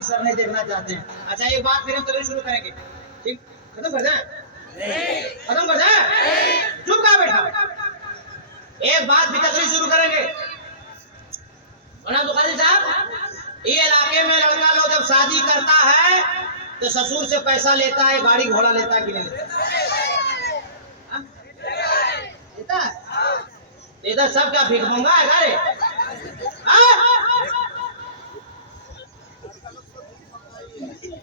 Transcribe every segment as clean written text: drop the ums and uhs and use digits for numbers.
Sir नहीं देखना चाहते हैं। अच्छा एक बात फिर हम तभी शुरू करेंगे, ठीक? खत्म कर जाए, खत्म कर जाए, चुप कहाँ बैठा? एक बात भी तकरीर शुरू करेंगे। बुखारी साहब, ये इलाके में लड़का लोग जब शादी करता है तो ससुर से पैसा लेता है, गाड़ी घोड़ा लेता है कि नहीं लेता? इधर सब क्या भीख मंगा है गारे?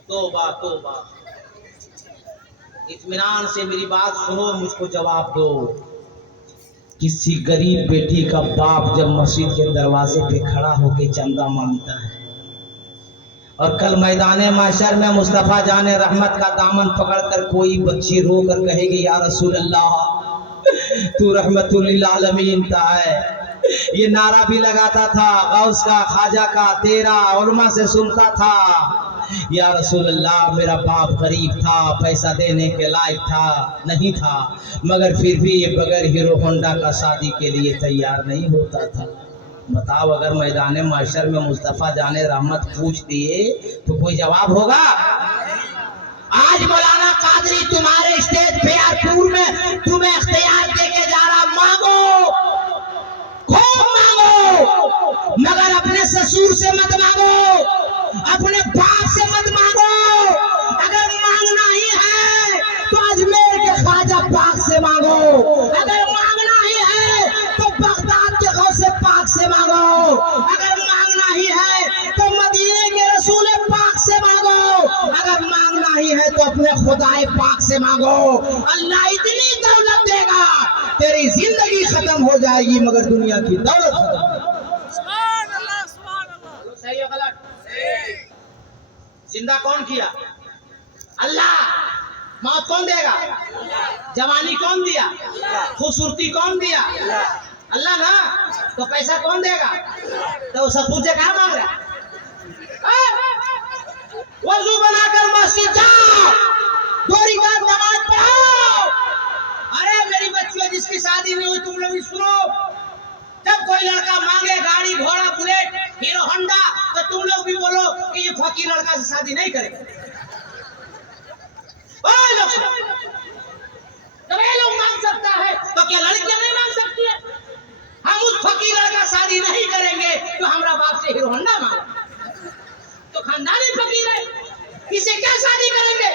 तोबा तोबा, इत्मीनान से मेरी बात सुनो, मुझको जवाब दो। किसी गरीब बेटी का बाप जब मस्जिद के दरवाजे पे खड़ा होके चंदा मांगता है और कल मैदाने माशर में मुस्तफ़ा जाने रहमत का दामन पकड़कर कोई बच्ची रोकर कहेगी या रसूल अल्लाह तू रहमतुल लिल आलमीन का है, ये नारा भी लगाता था, गौस का, ख्वाजा का, तेरा, उलमा से सुनता था, या रसूल अल्लाह मेरा बाप गरीब था, पैसा देने के लायक था नहीं था, मगर फिर भी ये बगैर हीरो होंडा का शादी के लिए तैयार नहीं होता था। बताओ, अगर मैदान माशर में मुस्तफ़ा जाने रहमत पूछ दिए तो कोई जवाब होगा? आज मौलाना कादरी तुम्हारे स्टेज पे यारपुर में तुम्हें इख्तियार देके जा रहा, मांगो, खूब मांगो, मगर अपने ससुर से मत मांगो, अपने बाप से मत मांगो। अगर मांगना ही है तो अजमेर के ख्वाजा पाक से मांगो, अगर मांगना ही है तो बगदाद के गौसे पाक से मांगो, अगर मांगना ही है तो मदीने के रसूल पाक से मांगो, अगर मांगना ही है तो अपने खुदाए पाक से मांगो। अल्लाह इतनी दौलत देगा, तेरी जिंदगी खत्म हो जाएगी मगर दुनिया की दौलत खत्म। सही है गलत? जिंदा कौन किया? अल्लाह। मौत कौन देगा? जवानी कौन दिया? खूबसूरती कौन दिया? अल्लाह ना। तो पैसा कौन देगा? तो ससुर से कहाँ मांग रहा? वजू बनाकर मस्जिद जाओ, दो रकात नमाज पढ़ो। अरे मेरी बच्चियों, जिसकी शादी नहीं हुई तुम लोग सुनो, जब कोई लड़का मांगे गाड़ी घोड़ा बुलेट हीरो होंडा तो तुम लोग भी बोलो कि ये फकीर लड़का से शादी नहीं करेगा। जब ये लोग मांग सकता है तो क्या लड़कियां नहीं मांग सकती है? हम उस फकीर लड़का शादी नहीं करेंगे तो हमारा बाप से हीरो होंडा मांगे तो खानदानी फकीर है, इसे क्या शादी करेंगे?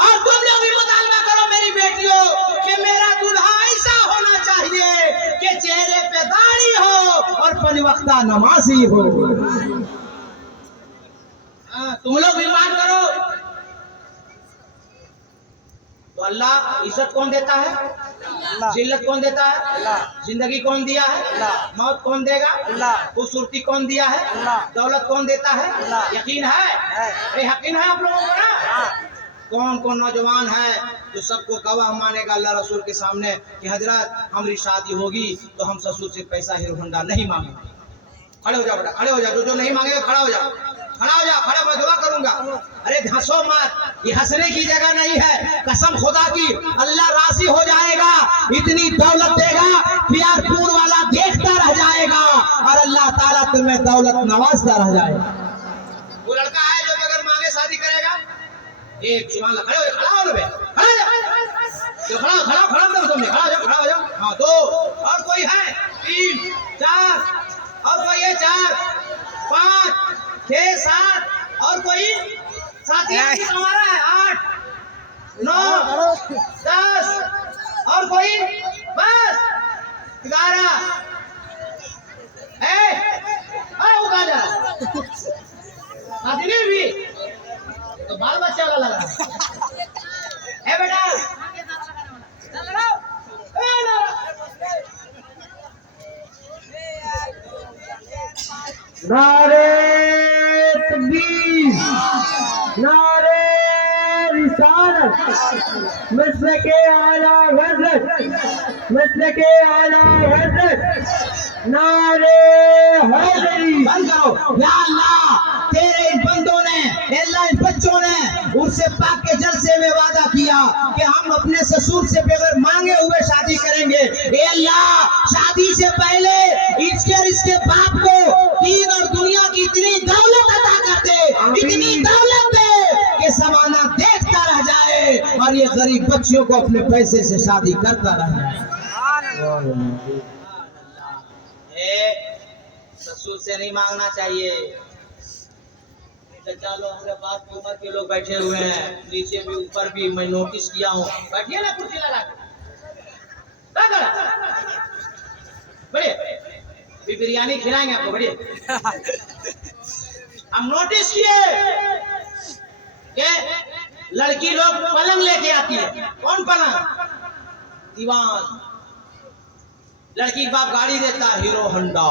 और तुम लोग भी मुतालबा करो मेरी बेटियों कि मेरा दूल्हा ऐसा होना चाहिए कि चेहरे पे दाढ़ी हो और पंजवक्ता नमाजी हो। तुम लोग भी मान करो। तो अल्लाह इज्जत कौन देता है? जिल्लत कौन देता है? जिंदगी कौन दिया है? मौत कौन देगा? खूबसूरती कौन दिया है? दौलत कौन देता है? यकीन है? यकीन है आप लोगों को ना? कौन कौन नौजवान है जो सबको गवाह मानेगा अल्लाह रसूल के सामने कि हजरत हमारी शादी होगी तो हम ससुर से पैसा हीरो होंडा नहीं मांगेंगे? खड़े हो जाओ बेटा, खड़े हो जाओ। जो नहीं मांगेगा खड़ा हो जाओ, खड़ा हो जाओ, खड़ा, मैं दुआ करूंगा। अरे हंसो मत, ये हंसने की जगह नहीं है, कसम खुदा की अल्लाह राजी हो जाएगा, इतनी दौलत देगा कि यारपुर वाला देखता रह जाएगा और अल्लाह ताला तुम्हें दौलत नवाजता रह जाएगा। वो लड़का है जो बगैर मांगे शादी करेगा? एक सुभान अल्लाह, खड़े हो, खड़ा हो बे, खड़ा जो खड़ा खड़ा खड़ा कर तुमने, खड़ा हो जाओ, खड़ा हो जाओ। हाँ, दो और कोई है? 3 4 और कोई है? 4 5 6 7 और कोई साथी हमारा है? 8 9 10 और कोई? बस 11 उगा जा साथी नहीं भी तो बाल बच्चा वाला लग रहा है बेटा। नारे तकबीर, नारे रिसालत, मसलके आला हज़रत, मसलके आला हज़रत, नारे हैदरी। बंद करो या अल्लाह, तेरे इन बंदों ने, अल्लाह इन बच्चों ने उससे पाक के जलसे में वादा किया कि हम अपने ससुर से बगैर मांगे हुए शादी करेंगे। ए अल्लाह, शादी से पहले इसके और इसके बाप को दीन और दुनिया की इतनी दौलत अता कर और ये गरीब बच्चियों को अपने पैसे से शादी करता रहा। ससुर से नहीं मांगना चाहिए। चलो हमारे पास उम्र के लोग बैठे हुए हैं, नीचे भी ऊपर भी, मैं नोटिस किया हूँ। बैठिए ना कुर्सी लगा बढ़िए, बिरयानी खिलाएंगे आपको, बढ़िए। हम नोटिस किए कि लड़की लोग पलंग लेके आती है। कौन पलंग? दीवान। लड़की के बाप गाड़ी देता है, हीरो होंडा,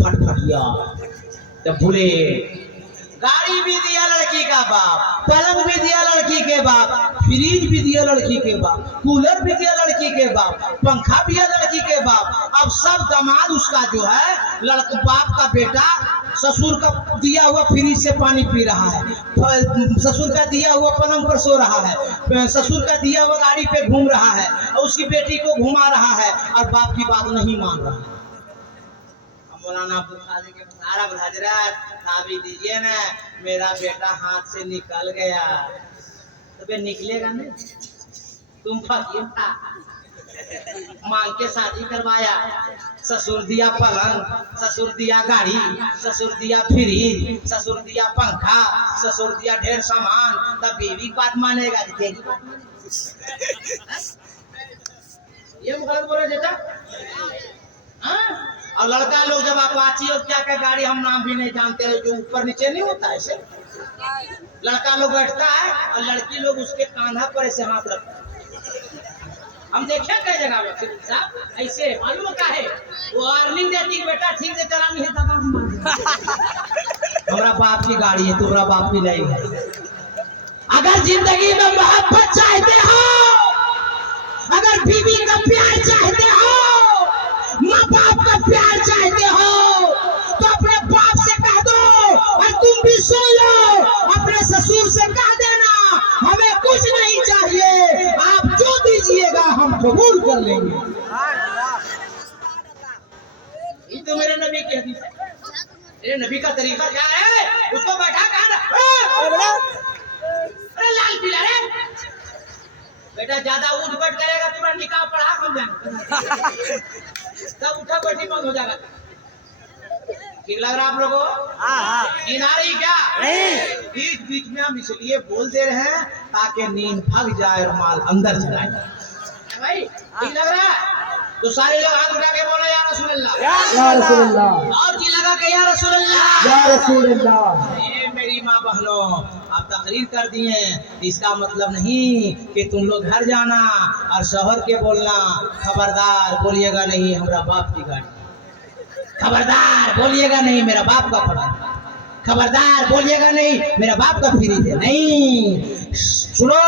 फटफटिया, बुलेट। गाड़ी भी दिया लड़की का बाप, पलंग भी दिया लड़की के बाप, फ्रिज भी दिया लड़की के बाप, कूलर भी दिया लड़की के बाप, पंखा भी दिया लड़की के बाप। अब सब दामाद उसका जो है, लड़का बाप का बेटा ससुर का दिया हुआ फ्रिज से पानी पी रहा है, ससुर का दिया हुआ पलंग पर सो रहा है, ससुर का दिया हुआ गाड़ी पे घूम रहा है, और उसकी बेटी को घुमा रहा है, और बाप की बात नहीं मान रहा है। मौलाना अब्दुल कादिर के मुबारक हजरत, ताबी दीजिए ना, मेरा बेटा हाथ से निकल गया। तो बे निकलेगा नहीं, तुम फकीर था, मांग के शादी करवाया, ससुर दिया पलंग, ससुर दिया गाड़ी, ससुर दिया फ्रिज, ससुर दिया पंखा, ससुर दिया ढेर सामान, तब बीवी की बात मानेगा कि तेरी बात मानेगा? ये गलत बोल रहे चाचा। हाँ? और लड़का लोग जब अपाची और क्या क्या गाड़ी, हम नाम भी नहीं जानते, जो ऊपर नीचे नहीं होता है ऐसे, लड़का लोग बैठता है और लड़की लोग उसके कांधा पर ऐसे हाथ रखता है। हम देखे कई जगह में साहब ऐसे, मालूम क्या है, वो अर्निंग देती है, बेटा ठीक से चलानी है, हमारा बाप की गाड़ी है, तुम्हारा बाप की नहीं है। अगर जिंदगी में मोहब्बत चाहते हो, अगर बीवी का प्यार चाहते हो, माँ बाप का प्यार चाहते हो, तो अपने बाप से कह दो, और तुम भी सुन लो, अपने ससुर से कह देना, हमें कुछ नहीं चाहिए, आप जो दीजिएगा हम कबूल कर लेंगे। ये तो मेरे नबी की हदीस है। मेरे नबी का तरीका क्या है? उसको बैठा कहा, अरे लाल पीला रे बेटा, ज्यादा उठ बैठ करेगा पूरा निकाह पढ़ा कर जाएगा, तब उठा बैठी बंद हो जाएगा। ठीक लग रहा आप लोगों को? नींद आ रही क्या? बीच बीच में हम इसलिए बोल दे रहे हैं ताकि नींद भाग जाए और माल अंदर चला जाए। भाई ठीक लग रहा है? तो सारे लोग हाथ उठा के बोलो या रसूल अल्लाह, या रसूल अल्लाह, और जी लगा के या रसूल अल्लाह, या रसूल अल्लाह। ये मेरी माँ बहनों, आप तकरीर कर दिए, इसका मतलब नहीं कि तुम लोग घर जाना और शहर के बोलना, खबरदार बोलिएगा नहीं हमारा बाप की गाड़ी, खबरदार बोलिएगा नहीं मेरा बाप का पलंग, खबरदार बोलिएगा नहीं मेरा बाप का फ्रिज है। नहीं, सुनो,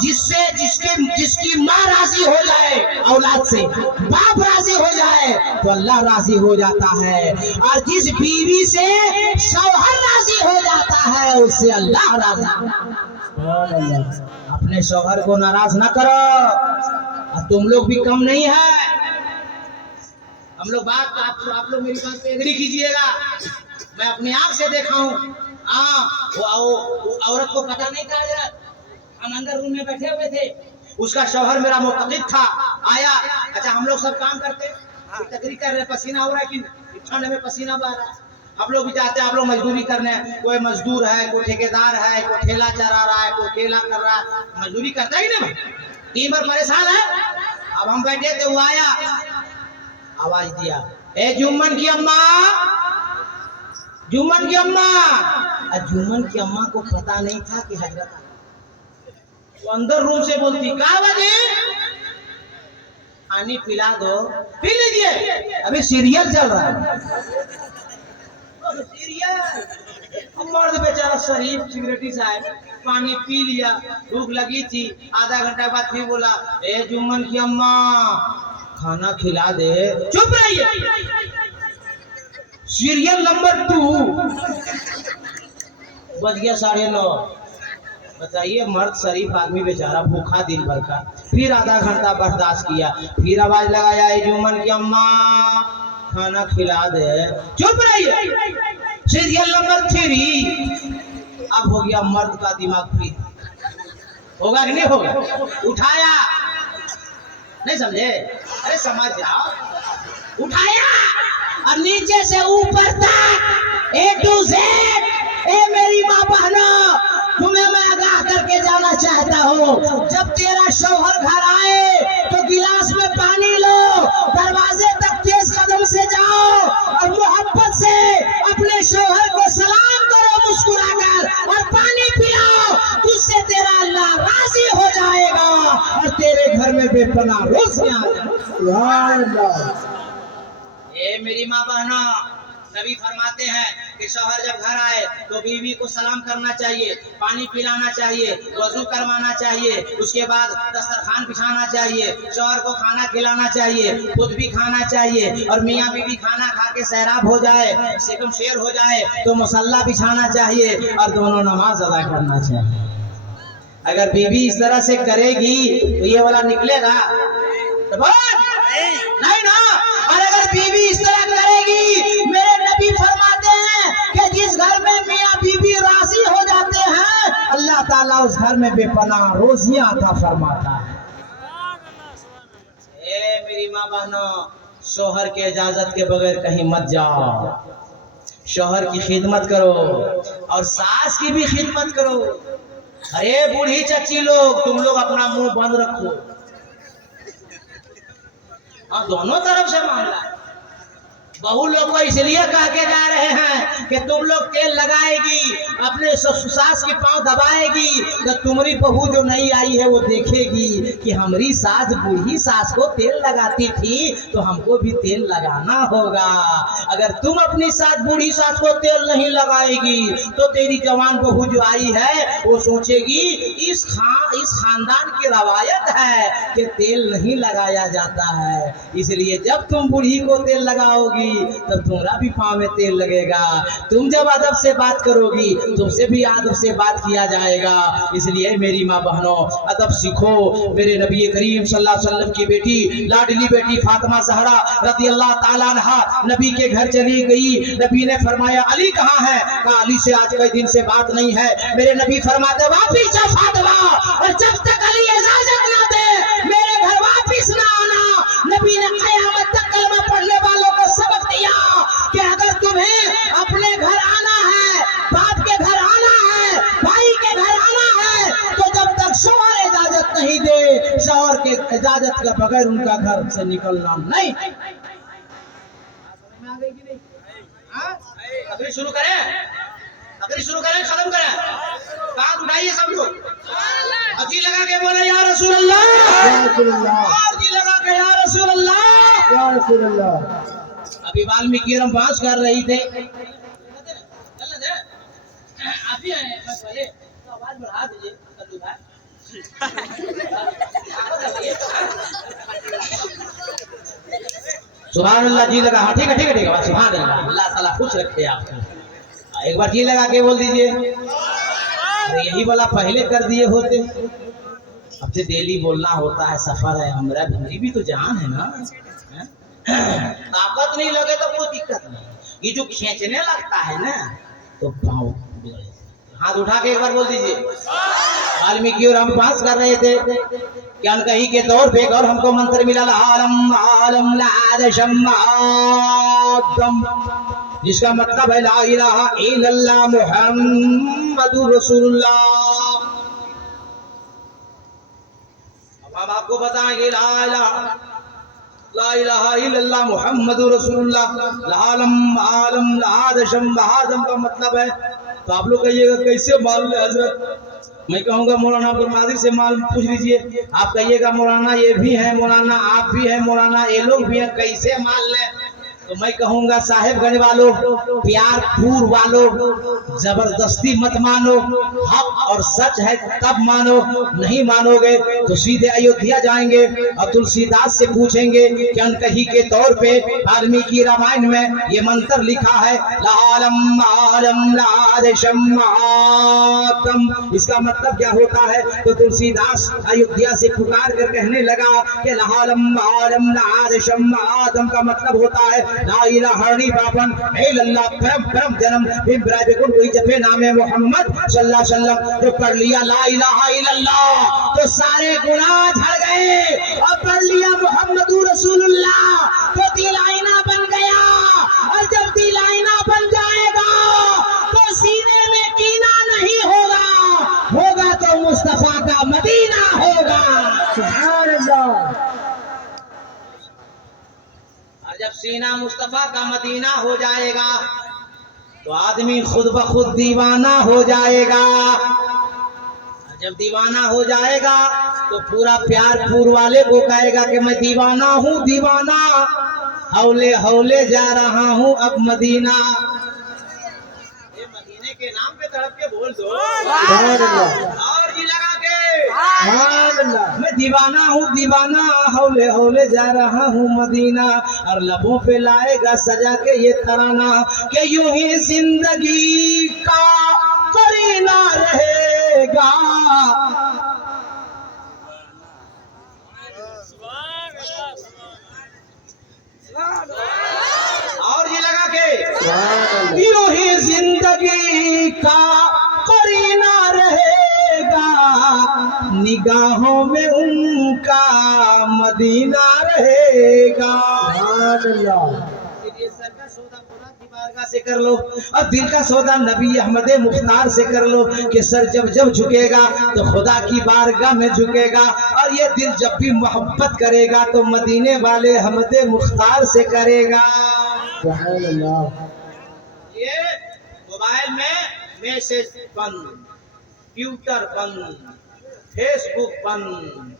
जिसकी माँ राजी हो जाए औलाद से, बाप राजी हो जाए तो अल्लाह राजी हो जाता है, और जिस बीवी से शौहर राजी हो जाता है उससे अल्लाह राजी। अपने शौहर को नाराज ना करो, और तुम लोग भी कम नहीं है। हम लोग बात, आप लोग मेरी बात पे एग्री कीजिएगा, मैं अपनी आंख से देखा हूँ। वो औरत को पता नहीं था, हम अंदर रूम में बैठे हुए थे, उसका शौहर मेरा मुतक़िद था, आया, अच्छा हम लोग सब काम करते, तकरीर कर रहे, पसीना हो रहा है कि ठंड में पसीना बह रहा है, हम लोग भी चाहते हैं आप लोग मजदूरी करने, कोई मजदूर है, कोई ठेकेदार है, कोई ठेला चला रहा है, कोई ठेला कर रहा है, मजदूरी करता ही नहीं, दिन भर परेशान है। अब हम बैठे थे, वो आया, आवाज दिया, ए जुम्मन की अम्मा, जुम्मन की अम्मा। जुम्मन की अम्मा को पता नहीं था कि हजरत, वो अंदर रूम से बोलती, क्या बजे पानी पिला दो, पी लीजिए, अभी सीरियल चल रहा है। सीरियल, मर्द बेचारा शरीफ सिगरेटी साहब पानी पी लिया, भूख लगी थी, आधा घंटा बाद फिर बोला, ए जुम्मन की अम्मा खाना खिला दे। चुप रहिए, सीरियल नंबर 2 बज गया 9:30। बताइए, मर्द शरीफ आदमी बेचारा भूखा दिन भर का, फिर आधा घंटा बर्दाश्त किया, फिर आवाज लगाया, ए जुम्मन की अम्मा खाना खिला दे। चुप रहिए, सीरियल नंबर 3। अब हो गया मर्द का दिमाग फिर, होगा कि नहीं होगा? उठाया, नहीं समझे? अरे समझ जाओ। उठाया और नीचे से ऊपर तक A to Z, ए मेरी माँ बहनों, तुम्हें मैं आगाह करके जाना चाहता हूँ, जब तेरा शौहर घर आए तो गिलास में पानी लो, दरवाजे तक तेज कदम से जाओ और मोहब्बत से अपने शौहर को सलाम करो मुस्कुराकर और पानी पिलाओ। तुझसे तेरा अल्लाह राजी हो जाएगा और तेरे घर में बेपनाह रोज़ियां आ जाएंगी। सुभान अल्लाह। ए मेरी माँ बहनों, नबी फरमाते हैं कि शौहर जब घर आए तो बीवी को सलाम करना चाहिए, पानी पिलाना चाहिए, वजू करवाना चाहिए, उसके बाद दस्तरखान बिछाना चाहिए, शौहर को खाना खिलाना चाहिए, खुद भी खाना चाहिए और मियाँ बीवी खाना खा के सैराब हो जाए, सेकम शेर हो जाए तो मुसल्ला बिछाना चाहिए और दोनों नमाज अदा करना चाहिए। अगर बीवी इस तरह से करेगी तो ये वाला निकलेगा तो नहीं ना। और अगर बीवी इस तरह करेगी, मेरे नबी फरमाते हैं कि जिस घर में मियाँ बीवी राजी हो जाते हैं, अल्लाह ताला उस घर में बेपनाह रोज़ियां अता फरमाता है। ए मेरी माँ बहनों, शौहर के इजाजत के बगैर कहीं मत जाओ, शौहर की खिदमत करो और सास की भी खिदमत करो। अरे बूढ़ी चची लोग, तुम लोग अपना मुंह बंद रखो, और दोनों तरफ से मामला है। बहू लोग को इसलिए कह के जा रहे हैं कि तुम लोग तेल लगाएगी, अपने सास के पांव दबाएगी, तो तुम्हारी बहू जो नई आई है वो देखेगी कि हमारी सास बूढ़ी सास को तेल लगाती थी तो हमको भी तेल लगाना होगा। अगर तुम अपनी सास बूढ़ी सास को तेल नहीं लगाएगी तो तेरी जवान बहू जो आई है वो सोचेगी इस खानदान की रवायत है कि तेल नहीं लगाया जाता है, इसलिए जब तुम बूढ़ी को तेल लगाओगी तब तुम्हारा भी पाँव में तेल लगेगा। तुम जब अदब से बात करोगी तुमसे भी अदब से बात किया जाएगा। इसलिए मेरी माँ बहनों, अदब सीखो। मेरे नबी करीम सल्लल्लाहु अलैहि वसल्लम की बेटी, लाडली बेटी फातिमा ज़हरा रज़ी अल्लाह ताला अन्हा नबी के घर चली गई। नबी ने फरमाया अली कहाँ है? कहा अली से आज कई दिन से बात नहीं है। मेरे नबी फरमाते वापिस जा फातिमा, और जब तक अली इजाजत ना दे मेरे घर वापिस ना आना। नबी ने क़यामत तक कलमा पढ़ने वालों को सबक दिया कि अगर तुम्हें अपने घर आना है, बाप के घर आना है, भाई के घर आना है, तो जब तक शौहर इजाजत नहीं दे, शौहर के इजाजत के बगैर उनका घर से निकलना नहीं। तकरीर शुरू करें, तकरीर शुरू करें, खत्म करें, हाथ उठाइए सब लोग, जी लगा के बोले या रसूल अल्लाह, या रसूल अल्लाह, जी लगा के या रसूल अल्लाह, या रसूल अल्लाह। अभी वाल्मीकि राम बात कर रही थे, आप ही हैं बस वाले, तो आवाज बढ़ा दीजिए कल्लू भाई। सुभान अल्लाह, जी लगा, हाँ ठीक है ठीक है ठीक है, सुभान अल्लाह, अल्लाह ताला खुश रखे आपको। एक बार जी लगा के बोल दीजिए। अरे यही वाला पहले कर दिए होते, अब से डेली बोलना होता है, सफर है, हमारी भी तो जान है ना। ताकत नहीं लगे तो कोई दिक्कत नहीं, ये जो खींचने लगता है ना तो पाँव। हाथ उठा के एक बार बोल दीजिए। वाल्मीकि और हम पास कर रहे थे ज्ञान कही के तौर पे, और हमको मंत्र मिला आलम आलम लादशम आदम, जिसका मतलब है ला इलाहा इल्लल्लाह मुहम्मदुर रसूलुल्लाह। अब हम आपको बताएंगे ला इलाहा इल्लल्लाह मुहम्मदुर रसूलुल्लाह। आलम आलम लादशम आदम का मतलब है, तो आप लोग कहिएगा कैसे मालूम है हजरत? मैं कहूँगा मौलाना अब्दुल कादिर से मालूम पूछ लीजिए। आप कहिएगा मौलाना ये भी है, मौलाना आप भी है, मौलाना ये लोग भी हैं, कैसे मान लें? तो मैं कहूँगा साहेबगंज वालों, प्यारपुर वालों, जबरदस्ती मत मानो, हक और सच है तब मानो, नहीं मानोगे तो सीधे अयोध्या जाएंगे और तुलसीदास से पूछेंगे कि अनकही के तौर पे वाल्मीकि रामायण में ये मंत्र लिखा है लालम आलम लादशम आतम, इसका मतलब क्या होता है? तो तुलसीदास अयोध्या से पुकार कर कहने लगा कि लालम आलम लादशम आतम का मतलब होता है ला इलाहा इल्लल्लाह परम परम जन्म बिन बराए कुल कोई जपे नामे मोहम्मद सल्लल्लाहु अलैहि वसल्लम, जो पढ़ लिया ला इलाहा इल्लल्लाह तो सारे गुनाह झड़ गए, और पढ़ लिया मोहम्मदुर रसूलुल्लाह तो दिल आईना बन गया, और जब दिल आईना बन जाएगा तो सीने में कीना नहीं होगा, होगा तो मुस्तफा का मदीना होगा। सुभान अल्लाह। और जब सीना मुस्तफा का मदीना हो जाएगा तो आदमी खुद ब खुद दीवाना हो जाएगा। जब दीवाना हो जाएगा तो पूरा प्यारपुर वाले को कहेगा कि मैं दीवाना हूँ, दीवाना हौले हौले जा रहा हूँ अब मदीना। ये मदीने के नाम पे तड़प के बोल दो सुभान अल्लाह। और जी लगा के सुभान अल्लाह। मैं दीवाना हूँ, दीवाना हौले हौले जा रहा हूँ मदीना। और लबों पे लाएगा सजा के ये तराना कि यूं ही जिंदगी का करीना रहेगा। और ये लगा के यूं ही जिंदगी का करीना रहेगा, निगाहों में उनका मदीना रहेगा। सुभान अल्लाह। सर का सौदा खुदा की बारगाह से कर लो, और दिल का सौदा नबी अहमद मुख्तार से कर लो कि सर जब जब झुकेगा तो खुदा की बारगाह में झुकेगा, और ये दिल जब भी मोहब्बत करेगा तो मदीने वाले अहमद मुख्तार से करेगा। सुभान अल्लाह। ये मोबाइल में मैसेज बंद, ट्विटर बंद, फेसबुक बंद,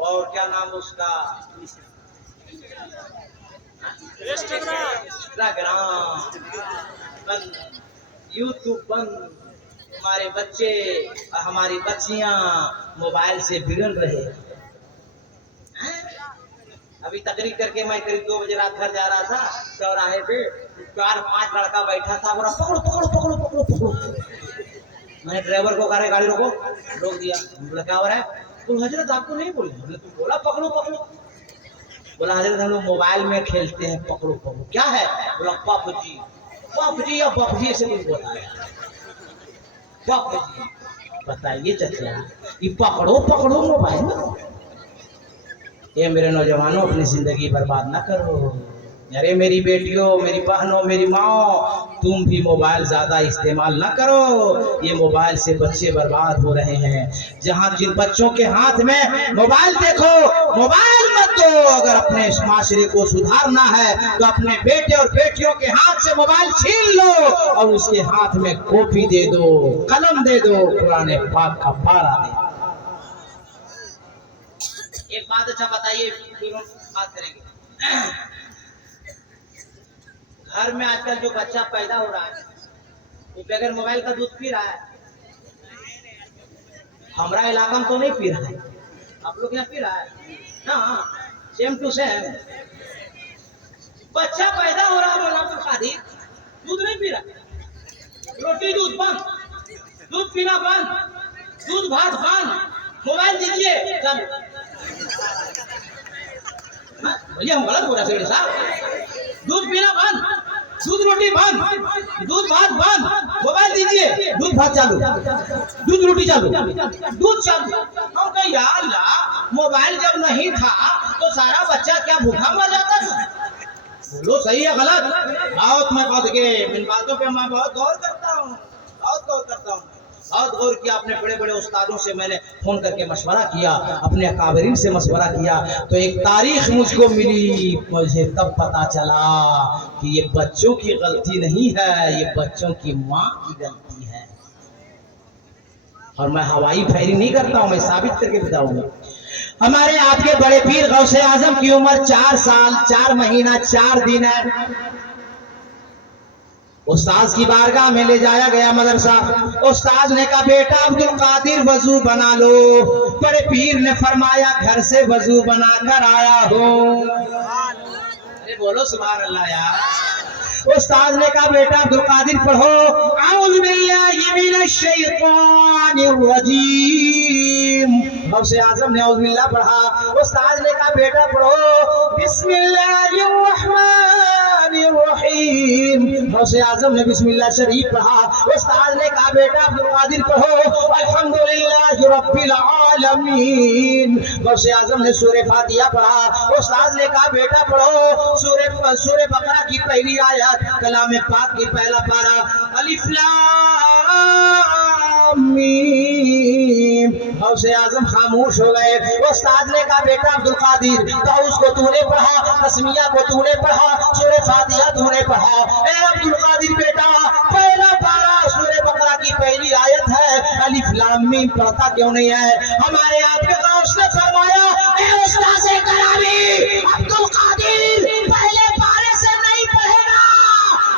और क्या नाम उसका इंस्टाग्राम बंद, यूट्यूब बंद। हमारे बच्चे और हमारी बच्चियां मोबाइल से बिगड़ रहे हैं। अभी तकरीर करके मैं करीब 2 बजे रात घर जा रहा था, चौराहे पे 4-5 लड़का बैठा था, बोला पकड़ो पकड़ो पकड़ो पकड़ो पकड़ो। मैंने ड्राइवर को कहा गाड़ी रोको, रोक दिया। बोला क्या हो रहा है? तो हजरत आपको नहीं बोली। बोले तू बोला पकड़ो पकड़ो। बोला हजरत हम लोग मोबाइल में खेलते हैं पकड़ो पकड़ो। क्या है? बोला पबजी। पबजी या पबजी से कुछ बोला है। पबजी बताइए चचा, ये पकड़ो पकड़ो मोबाइल में। ये मेरे नौजवानों अपनी जिंदगी बर्बाद ना करो। अरे मेरी बेटियों, मेरी बहनों, मेरी माँ, तुम भी मोबाइल ज़्यादा इस्तेमाल ना करो। ये मोबाइल से बच्चे बर्बाद हो रहे हैं। जहाँ जिन बच्चों के हाथ में मोबाइल देखो, मोबाइल मत दो। अगर अपने इस माशरे को सुधारना है तो अपने बेटे और बेटियों के हाथ से मोबाइल छीन लो और उसके हाथ में कॉपी दे दो, कलम दे दो, कुरान पाक का पारा दे। एक बात अच्छा बताइए, फिर हम बात करेंगे। घर में आजकल जो बच्चा पैदा हो रहा है वो बगैर मोबाइल का दूध पी रहा है। हमारा इलाका में तो नहीं पी रहा है, आप लोग यहाँ पी रहा है ना? Same to same. बच्चा पैदा हो रहा है, बोला तो खादी दूध नहीं पी रहा, रोटी दूध बंद, दूध पीना बंद, दूध भात बंद, मोबाइल दीजिए चल। भैया हम गलत बोल रहे हैं साहब? दूध पीना बंद, दूध रोटी बंद, दूध भात बंद, मोबाइल दीजिए, दूध भात चालू, दूध रोटी चालू, दूध चालू। हम कहे यार अल्लाह, मोबाइल जब नहीं था तो सारा बच्चा क्या भूखा मर जाता था? बोलो सही है गलत? बहुत मैं बात के इन बातों पे मैं बहुत गौर करता हूँ, बहुत गौर करता हूँ, बहुत गौर किया। अपने बड़े बड़े उस्तादों से मैंने फोन करके मशवरा किया, अपने अकाबरीन से मशवरा किया, तो एक तारीख मुझको मिली। मुझे तब पता चला कि ये बच्चों की गलती नहीं है, ये बच्चों की माँ की गलती है। और मैं हवाई फायरिंग नहीं करता हूँ, मैं साबित करके बताऊंगा। हमारे आपके बड़े पीर गौसे आजम की उम्र 4 साल 4 महीना 4 दिन है। उस्ताद की बारगाह में ले जाया गया मदरसा। उस्ताद ने कहा बेटा अब्दुल कादिर वजू बना लो। बड़े पीर ने फरमाया घर से वजू बना कर आया हूँ। अरे बोलो सुभान अल्लाह यार। उस्ताद ने कहा बेटा अब्दुल कादिर पढ़ो आऊज़ु बिल्लाहि मिनश शैतानिर रजीम। गौसे आजम ने औज़ु बिल्लाह पढ़ा। उस्ताद ने कहा बेटा पढ़ो बिस्मिल्लाहिर रहमानिर गौसे आजम ने बिस्मिल्लाह शरीफ पढ़ा। उस्ताद ने कहा बेटा अब्दुल कादिर पढ़ो अल्हम्दुलिल्लाहि रब्बिल आलमीन। गौसे आजम ने सूरह फातिहा पढ़ा। उस्ताद ने कहा बेटा पढ़ो सूरह बकरा की पहली आयत, कलाम पाक की पहला पारा, अलिफ लाम मीम। गौसे आजम खामोश हो गए। उस्ताद ने कहा बेटा अब्दुल कादिर ताउस को तूने पढ़ा, तस्मिया को तूने पढ़ा, सूरह फातिहा तूने पढ़ा। ए अब्दुल कादिर बेटा पहला पारा सूरह बकरा की पहली आयत है, अलिफ लाम मीम पढ़ता क्यों नहीं है? हमारे आपके गौस ने फरमाया ए उस्ताद करामी अब्दुल कादिर पहले पारे से नहीं पढ़ेगा,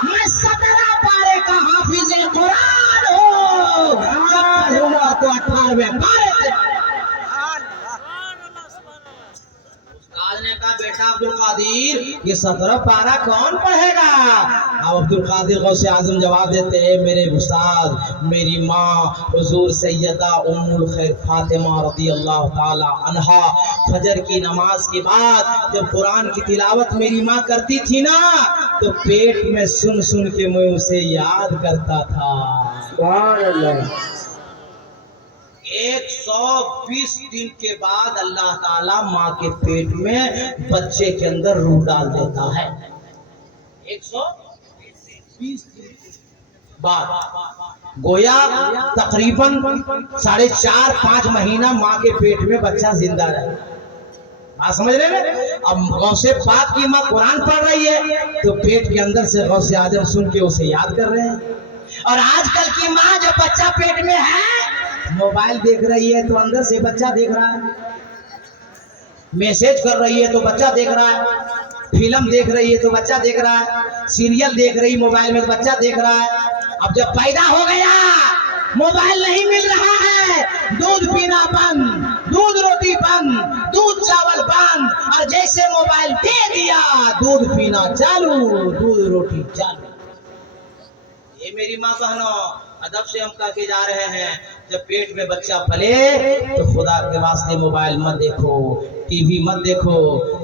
मैं 17 पारे का हाफिज कुरान हूँ, जब पढ़ूंगा तो 18वें पारे से। ने कहा बेटा अब्दुल कादिर ये 17 पारा कौन पढ़ेगा? अब अब्दुल कादिर गौसे आजम जवाब देते हैं मेरे उस्ताद मेरी माँ हुजूर सैयदा उम्मुल खैर फातिमा रज़ियल्लाहु ताला अन्हा फजर की नमाज के बाद जब कुरान की तिलावत मेरी माँ करती थी ना तो पेट में सुन सुन के मैं उसे याद करता था। सुभान अल्लाह। 120 दिन के बाद अल्लाह ताला माँ के पेट में बच्चे के अंदर रूह डाल देता है। 120 दिन बाद गोया तकरीबन 4.5-5 महीना माँ के पेट में बच्चा जिंदा रहा। बात समझ रहे हैं? अब गौसे पाक की माँ कुरान पढ़ रही है तो पेट के अंदर से गौसे आजम सुन के उसे याद कर रहे हैं। और आजकल की माँ जो बच्चा पेट में है मोबाइल देख रही है तो अंदर से बच्चा देख रहा है, मैसेज कर रही है तो बच्चा देख रहा है, फिल्म देख रही है तो बच्चा देख रहा है, सीरियल देख रही मोबाइल में तो बच्चा देख रहा है। अब जब पैदा हो गया मोबाइल नहीं मिल रहा है, दूध पीना बंद, दूध रोटी बंद, दूध चावल बंद, और जैसे मोबाइल दे दिया दूध पीना चालू, दूध रोटी चालू। ये मेरी माँ बहनों अदब से हम कह के जा रहे हैं जब पेट में बच्चा पले तो खुदा के वास्ते मोबाइल मत देखो, टीवी मत देखो,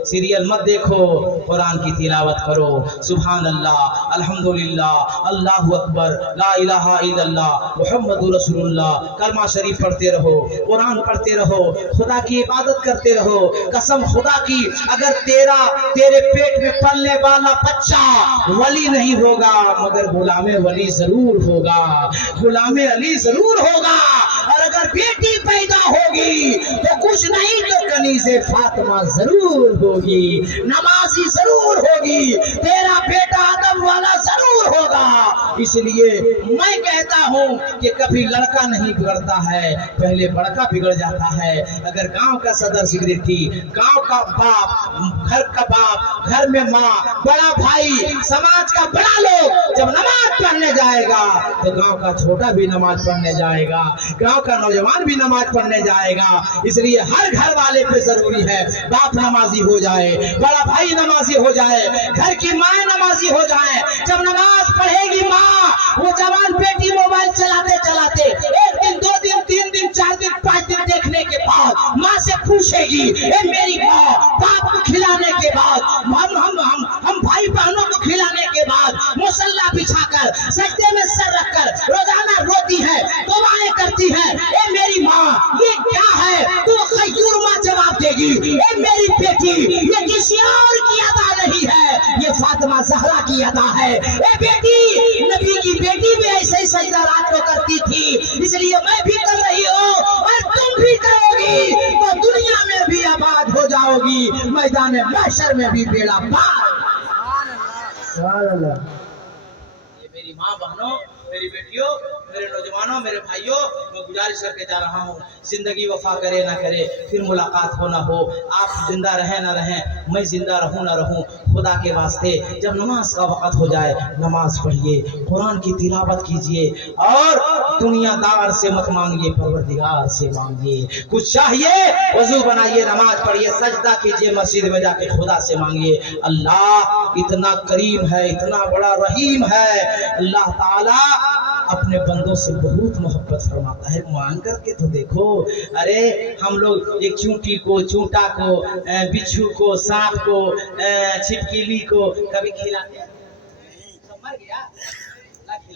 सीरियल मत देखो, कुरान की तिलावत करो। सुभान अल्लाह, अल्हम्दुलिल्लाह, अल्लाहु अकबर, ला इलाहा इल्लल्लाह, मुहम्मदुर रसूलुल्लाह, कलमा शरीफ पढ़ते रहो, कुरान पढ़ते रहो, खुदा की इबादत करते रहो। कसम खुदा की अगर तेरे पेट में पलने वाला बच्चा वली नहीं होगा मगर गुलामे वली जरूर होगा, गुलामे अली जरूर होगा। और अगर बेटी पैदा होगी तो कुछ नहीं तो कनीज़े फातिमा जरूर होगी, नमाजी जरूर होगी, तेरा बेटा आदम वाला जरूर होगा। इसलिए मैं कहता हूँ कि कभी लड़का नहीं बिगड़ता है, पहले बड़का बिगड़ जाता है। अगर गांव का सदर सेक्रेटरी, गांव का बाप, घर का बाप, घर में माँ, बड़ा भाई, समाज का बड़ा लोग जब नमाज पढ़ने जाएगा तो गांव का छोटा भी नमाज पढ़ने जाएगा, गांव का नौजवान भी नमाज पढ़ने जाएगा। इसलिए हर घर वाले पे जरूरी है बाप नमाजी हो जाए, बड़ा भाई नमाजी हो जाए, घर की माँ नमाजी हो जाए। जब नमाज पढ़ेगी माँ वो जवान बेटी मोबाइल चलाते चलाते 1 दिन 2 दिन 3 दिन 4 दिन 5 दिन देखने के बाद माँ से पूछेगी ए मेरी माँ, बाप को खिलाने के बाद हम भाई बहनों को खिलाने के बाद मुसल्ला बिछाकर सजदे में सर रखकर रोजाना रोती है, दुआएं करती है, ए मेरी माँ ये क्या है? तो खयूर माँ जवाब देगी ए मेरी बेटी ये किसी और की अदा नहीं है, ये फातिमा ज़हरा की अदा है। ए बेटी नबी की बेटी भी ऐसे ही सजदा रात को करती थी, इसलिए मैं भी कर रही हूँ और तुम भी करोगी तो दुनिया में भी आबाद हो जाओगी, मैदान महशर में भी बेड़ा पार। ये मेरी माँ बहनों, मेरी बेटियों, मेरे नौजवानों, मेरे भाइयों, मैं गुजारिश करके जा रहा हूँ जिंदगी वफा करे ना करे फिर मुलाकात हो ना हो, आप जिंदा रहें ना रहें, मैं जिंदा रहूँ ना रहूँ, खुदा के वास्ते जब नमाज का वक़्त हो जाए नमाज पढ़िए, कुरान की तिलावत कीजिए और दुनियादार से मत मांगिए, परवरदिगार से मांगिए। कुछ चाहिए वजू बनाइए, नमाज पढ़िए, सजदा कीजिए, मस्जिद में जाके खुदा से मांगिए। अल्लाह इतना करीम है, इतना बड़ा रहीम है, अल्लाह ताला अपने बंदों से बहुत मोहब्बत फरमाता है। मांग करके तो देखो, अरे हम लोग एक चूंटी को, चूंटा को, बिच्छू को, सांप को, छिपकली को कभी खिलाते हैं?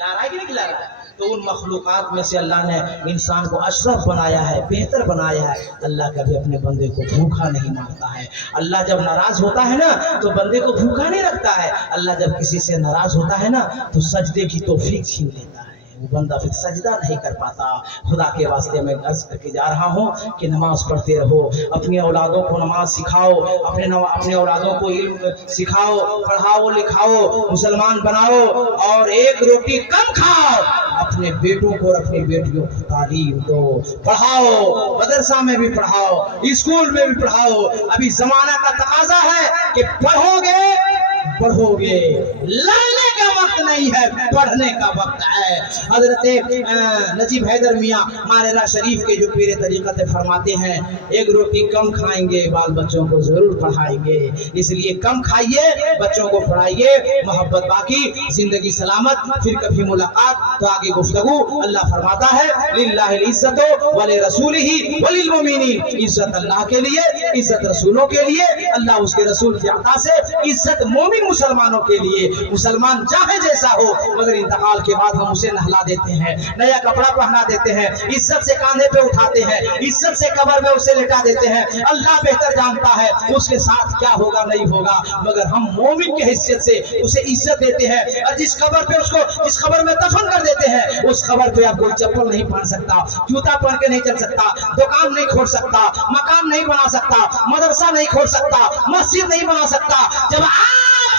खिला रहा है कि नहीं खिला रहा है? तो उन मखलूकात में से अल्लाह ने इंसान को अशरफ बनाया है, बेहतर बनाया है। अल्लाह कभी अपने बंदे को भूखा नहीं मारता है। अल्लाह जब नाराज होता है ना तो बंदे को भूखा नहीं रखता है। अल्लाह जब किसी से नाराज होता है ना तो सजदे की तौफीक छीन लेता है, वो बंदा फिर सजदा नहीं कर पाता। खुदा के वास्ते में अर्ज करके जा रहा हूँ कि नमाज पढ़ते रहो, अपनी औलादों को नमाज सिखाओ, अपने औलादों को इल्म सिखाओ, पढ़ाओ लिखाओ, मुसलमान बनाओ और एक रोटी कम खाओ। अपने बेटों को और अपनी बेटियों को तालीम दो, पढ़ाओ, मदरसा में भी पढ़ाओ, स्कूल में भी पढ़ाओ। अभी जमाना का तकाजा है कि पढ़ोगे पढ़ोगे, लड़ने का वक्त नहीं है, पढ़ने का वक्त है। हजरत नजीब हैदर मियाँ मारेरा शरीफ के जो पीरे तरीक़त फरमाते हैं, एक रोटी कम खाएंगे, बाल बच्चों को जरूर पढ़ाएंगे। इसलिए कम खाइए, बच्चों को पढ़ाइए, मोहब्बत बाकी, जिंदगी सलामत, फिर कभी मुलाकात तो आगे गुफ्तगू। अल्लाह फरमाता है लिल्लाहिल इज्जतु व लिरसूलिही व लिलमुमिनीन, इज्जत अल्लाह के लिए, इज्जत रसूलों के लिए, अल्लाह उसके रसूल की अता से इज्जत मोमिन मुसलमानों के लिए। मुसलमान चाहे जैसा हो मगर इंतकाल के बाद हम उसे नहला देते हैं, नया कपड़ा पहना देते हैं, इज्जत से कांधे पे उठाते हैं, इज्जत से कब्र में उसे लेटा देते हैं। अल्लाह बेहतर जानता है उसके साथ क्या होगा नहीं होगा, मगर हम मोमिन की हैसियत से उसे इज्जत देते हैं। और जिस कब्र पे उसको जिस कब्र में दफन कर देते हैं उस कब्र पे अब कोई चप्पल नहीं पहन सकता, जूता पहन के नहीं चल सकता, दुकान नहीं खोल सकता, मकान नहीं बना सकता, मदरसा नहीं खोल सकता, मस्जिद नहीं बना सकता। जब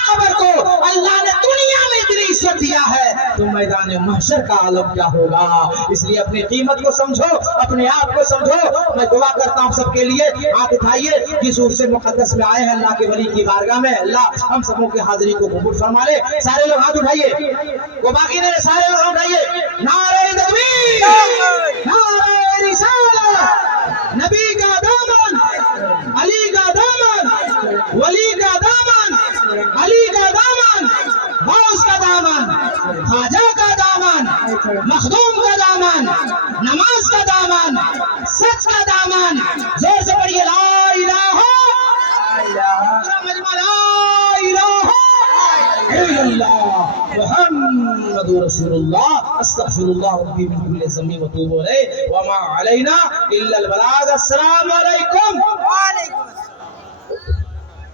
कब्र को अल्लाह ने दुनिया में इतनी इज्जत दिया है तो मैदान महशर का आलम क्या होगा। इसलिए अपनी कीमत को समझो, अपने आप को समझो। मैं दुआ करता हूँ सबके लिए, हाथ उठाइए जिस उर्से मुकद्दस में आए हैं अल्लाह के वली की बारगाह में, अल्लाह हम सबों की हाजिरी को कबूल फरमा ले। सारे लोग हाथ उठाइए, वो बाकी नहीं, सारे लोग हाथ उठाइए। नारे तकबीर, नारे रिसालत, नबी का दामन, अली का दामन, वली का दामन, अली का दामन, गौस का दामन, ख्वाजा का दामन, मखदूम का दामन, नमाज का दामन, सच का दामन। जोर से पढ़िए ला इलाहा इल्लल्लाह मुहम्मदुर रसूलुल्लाह अस्तगफिरुल्लाह रब्बी मिन कुल्ली ज़म्बि व तूबु इलैहि व मा अलैना इल्लल बलाग। अस्सलामु अलैकुम।